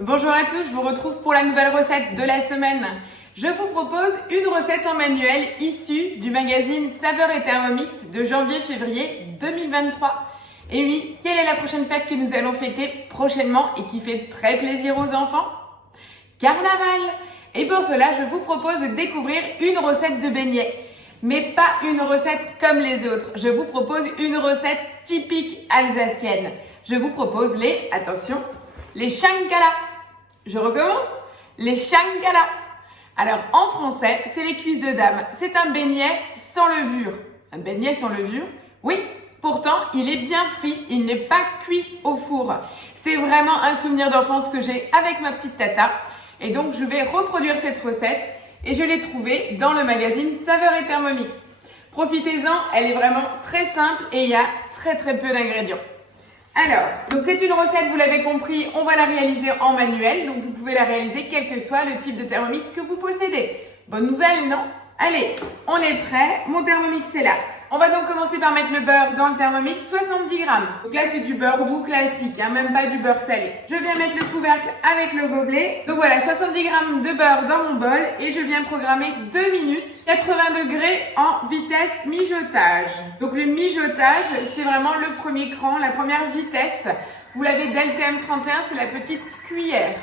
Bonjour à tous, je vous retrouve pour la nouvelle recette de la semaine. Je vous propose une recette en manuel issue du magazine Saveurs et Thermomix de janvier-février 2023. Et oui, quelle est la prochaine fête que nous allons fêter prochainement et qui fait très plaisir aux enfants? Carnaval! Et pour cela, je vous propose de découvrir une recette de beignets. Mais pas une recette comme les autres. Je vous propose une recette typique alsacienne. Je vous propose les chankala. Je recommence. Les chankala. Alors, en français, c'est les cuisses de dame. C'est un beignet sans levure. Un beignet sans levure? Oui. Pourtant, il est bien frit. Il n'est pas cuit au four. C'est vraiment un souvenir d'enfance que j'ai avec ma petite tata. Et donc, je vais reproduire cette recette. Et je l'ai trouvée dans le magazine Saveurs et Thermomix. Profitez-en, elle est vraiment très simple et il y a très peu d'ingrédients. Alors, donc c'est une recette, vous l'avez compris, on va la réaliser en manuel, donc vous pouvez la réaliser quel que soit le type de Thermomix que vous possédez. Bonne nouvelle, non? Allez, on est prêt, mon Thermomix est là. On va donc commencer par mettre le beurre dans le Thermomix, 70 grammes. Donc là, c'est du beurre doux classique, même pas du beurre salé. Je viens mettre le couvercle avec le gobelet. Donc voilà, 70 grammes de beurre dans mon bol et je viens programmer 2 minutes, 80 degrés en vitesse mijotage. Donc le mijotage, c'est vraiment le premier cran, la première vitesse. Vous l'avez dès le TM31, c'est la petite cuillère.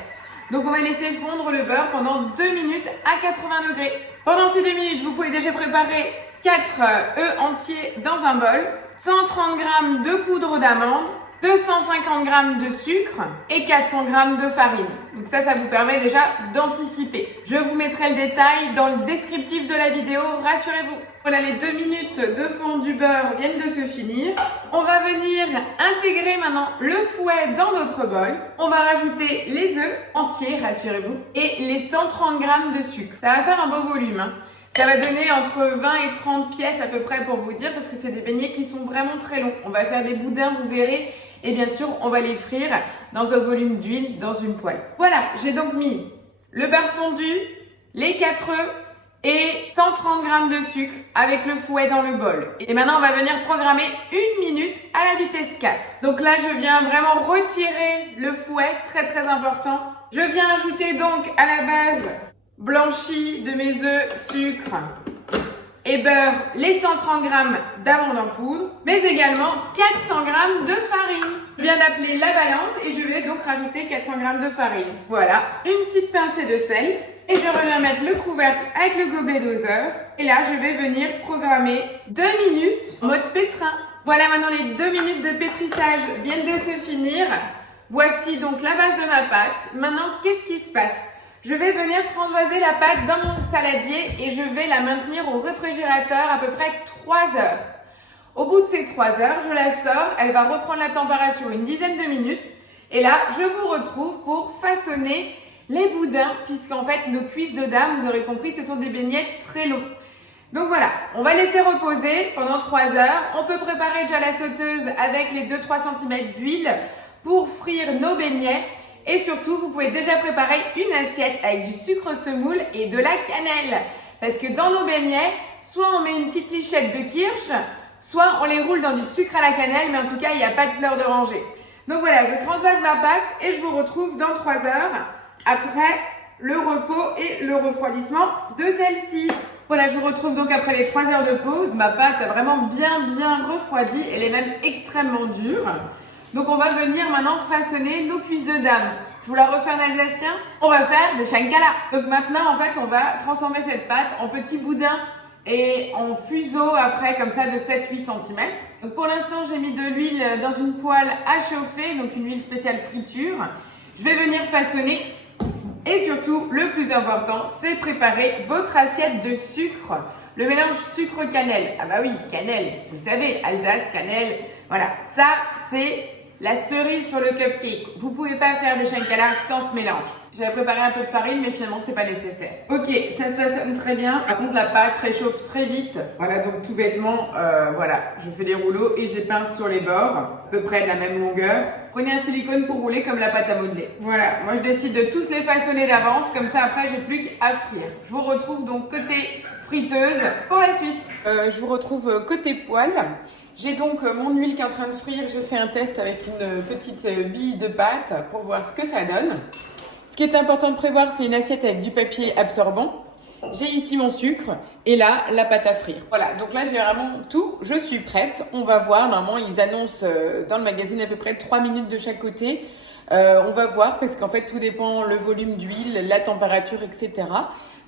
Donc on va laisser fondre le beurre pendant 2 minutes à 80 degrés. Pendant ces 2 minutes, vous pouvez déjà préparer 4 œufs entiers dans un bol, 130 g de poudre d'amande, 250 g de sucre et 400 g de farine. Donc ça vous permet déjà d'anticiper. Je vous mettrai le détail dans le descriptif de la vidéo, rassurez-vous. Voilà, les 2 minutes de fond du beurre viennent de se finir. On va venir intégrer maintenant le fouet dans notre bol. On va rajouter les œufs entiers, rassurez-vous, et les 130 g de sucre. Ça va faire un beau volume. Ça va donner entre 20 et 30 pièces à peu près pour vous dire, parce que c'est des beignets qui sont vraiment très longs. On va faire des boudins, vous verrez, et bien sûr, on va les frire dans un volume d'huile, dans une poêle. Voilà, j'ai donc mis le beurre fondu, les 4 œufs et 130 g de sucre avec le fouet dans le bol. Et maintenant, on va venir programmer 1 minute à la vitesse 4. Donc là, je viens vraiment retirer le fouet, très important. Je viens ajouter donc à la base blanchi de mes œufs, sucre et beurre, les 130 g d'amandes en poudre, mais également 400 g de farine. Je viens d'appeler la balance et je vais donc rajouter 400 g de farine. Voilà, une petite pincée de sel et je reviens mettre le couvercle avec le gobelet doseur. Et là, je vais venir programmer 2 minutes en mode pétrin. Voilà, maintenant les 2 minutes de pétrissage viennent de se finir. Voici donc la base de ma pâte. Maintenant, qu'est-ce qui se passe? Je vais venir transvaser la pâte dans mon saladier et je vais la maintenir au réfrigérateur à peu près 3 heures. Au bout de ces 3 heures, je la sors, elle va reprendre la température une dizaine de minutes. Et là, je vous retrouve pour façonner les boudins, puisqu'en fait, nos cuisses de dame, vous aurez compris, ce sont des beignets très longs. Donc voilà, on va laisser reposer pendant 3 heures. On peut préparer déjà la sauteuse avec les 2-3 cm d'huile pour frire nos beignets. Et surtout, vous pouvez déjà préparer une assiette avec du sucre semoule et de la cannelle. Parce que dans nos beignets, soit on met une petite lichette de kirsch, soit on les roule dans du sucre à la cannelle, mais en tout cas, il n'y a pas de fleur d'oranger. Donc voilà, je transvase ma pâte et je vous retrouve dans 3 heures après le repos et le refroidissement de celle-ci. Voilà, je vous retrouve donc après les 3 heures de pause. Ma pâte a vraiment bien refroidi, elle est même extrêmement dure. Donc on va venir maintenant façonner nos cuisses de dame. Je vous la refais en alsacien. On va faire des chankala. Donc maintenant en fait on va transformer cette pâte en petits boudins et en fuseaux après comme ça de 7-8 cm. Donc pour l'instant j'ai mis de l'huile dans une poêle à chauffer, donc une huile spéciale friture. Je vais venir façonner et surtout le plus important c'est préparer votre assiette de sucre. Le mélange sucre-cannelle. Ah bah oui, cannelle, vous savez, Alsace, cannelle. Voilà, ça c'est la cerise sur le cupcake. Vous pouvez pas faire des chankala sans ce mélange. J'avais préparé un peu de farine, mais finalement, c'est pas nécessaire. Ok, ça se façonne très bien. Par contre, la pâte réchauffe très vite. Voilà, donc tout bêtement, voilà, je fais des rouleaux et j'ai pince sur les bords, à peu près de la même longueur. Prenez un silicone pour rouler comme la pâte à modeler. Voilà, moi je décide de tous les façonner d'avance, comme ça après, j'ai plus qu'à frire. Je vous retrouve donc côté friteuse pour la suite. Je vous retrouve côté poêle. J'ai donc mon huile qui est en train de frire. J'ai fait un test avec une petite bille de pâte pour voir ce que ça donne. Ce qui est important de prévoir, c'est une assiette avec du papier absorbant. J'ai ici mon sucre et là, la pâte à frire. Voilà, donc là, j'ai vraiment tout. Je suis prête. On va voir. Normalement, ils annoncent dans le magazine à peu près 3 minutes de chaque côté. On va voir parce qu'en fait, tout dépend le volume d'huile, la température, etc.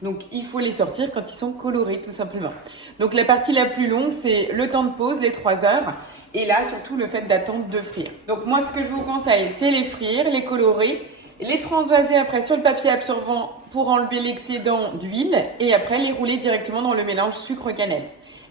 Donc, il faut les sortir quand ils sont colorés, tout simplement. Donc, la partie la plus longue, c'est le temps de pause, les 3 heures. Et là, surtout, le fait d'attendre de frire. Donc, moi, ce que je vous conseille, c'est les frire, les colorer, les transvaser après sur le papier absorbant pour enlever l'excédent d'huile et après les rouler directement dans le mélange sucre-cannelle.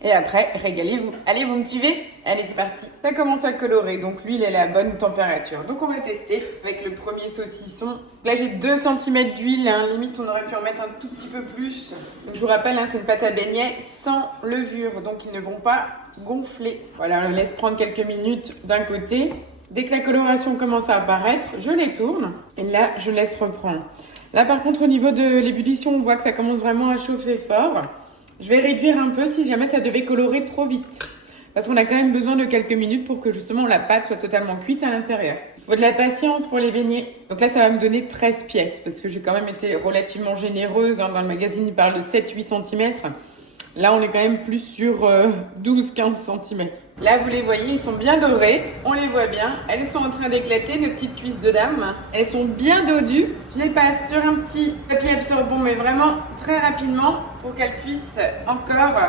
Et après, régalez-vous. Allez, vous me suivez? Allez, c'est parti. Ça commence à colorer, donc l'huile est à la bonne température. Donc on va tester avec le premier saucisson. Là, j'ai 2 cm d'huile, hein. Limite on aurait pu en mettre un tout petit peu plus. Donc je vous rappelle, hein, c'est une pâte à beignets sans levure, donc ils ne vont pas gonfler. Voilà, on les laisse prendre quelques minutes d'un côté. Dès que la coloration commence à apparaître, je les tourne et là, je laisse reprendre. Là, par contre, au niveau de l'ébullition, on voit que ça commence vraiment à chauffer fort. Je vais réduire un peu si jamais ça devait colorer trop vite. Parce qu'on a quand même besoin de quelques minutes pour que justement la pâte soit totalement cuite à l'intérieur. Il faut de la patience pour les beignets. Donc là, ça va me donner 13 pièces parce que j'ai quand même été relativement généreuse. Dans le magazine, il parle de 7-8 cm. Là, on est quand même plus sur 12-15 cm. Là, vous les voyez, ils sont bien dorés. On les voit bien. Elles sont en train d'éclater, nos petites cuisses de dame. Elles sont bien dodues. Je les passe sur un petit papier absorbant, mais vraiment très rapidement pour qu'elles puissent encore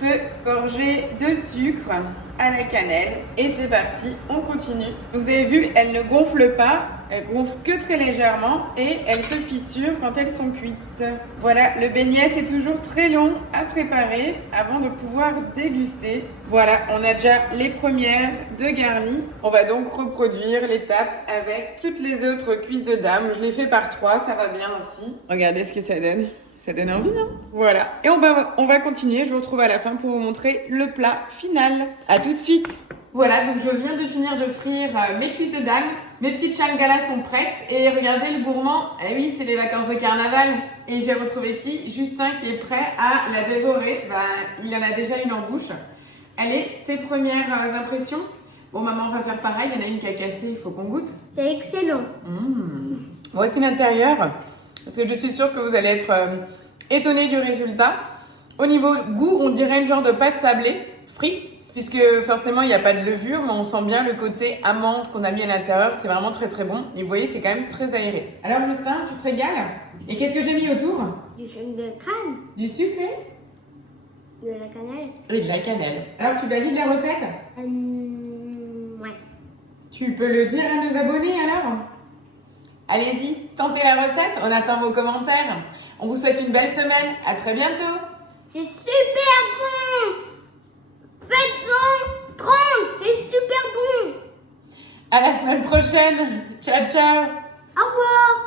se gorger de sucre à la cannelle. Et c'est parti, on continue. Donc, vous avez vu, elles ne gonflent pas. Elles gonflent que très légèrement et elles se fissurent quand elles sont cuites. Voilà, le beignet, c'est toujours très long à préparer avant de pouvoir déguster. Voilà, on a déjà les premières de garnies. On va donc reproduire l'étape avec toutes les autres cuisses de dame. Je les fais par 3, ça va bien aussi. Regardez ce que ça donne. Ça donne envie, hein? Voilà. Et on va continuer. Je vous retrouve à la fin pour vous montrer le plat final. À tout de suite. Voilà, donc je viens de finir de frire mes cuisses de dame. Mes petites changalas sont prêtes. Et regardez le gourmand. Eh oui, c'est les vacances de carnaval. Et j'ai retrouvé qui? Justin qui est prêt à la dévorer. Il en a déjà une en bouche. Allez, tes premières impressions? Bon, maman, on va faire pareil. Il y en a une qui a cassé. Il faut qu'on goûte. C'est excellent. Voici l'intérieur. Parce que je suis sûre que vous allez être étonnés du résultat. Au niveau goût, on dirait une genre de pâte sablée, frite. Puisque forcément, il n'y a pas de levure, mais on sent bien le côté amande qu'on a mis à l'intérieur. C'est vraiment très très bon. Et vous voyez, c'est quand même très aéré. Alors Justin, tu te régales? Et qu'est-ce que j'ai mis autour? Du sucre de crème. Du sucre De la cannelle. et de la cannelle. Alors tu valides la recette? Ouais. Tu peux le dire à nos abonnés alors? Allez-y, tentez la recette. On attend vos commentaires. On vous souhaite une belle semaine. À très bientôt. C'est super bon. Faites-en 30, c'est super bon. À la semaine prochaine. Ciao, ciao. Au revoir.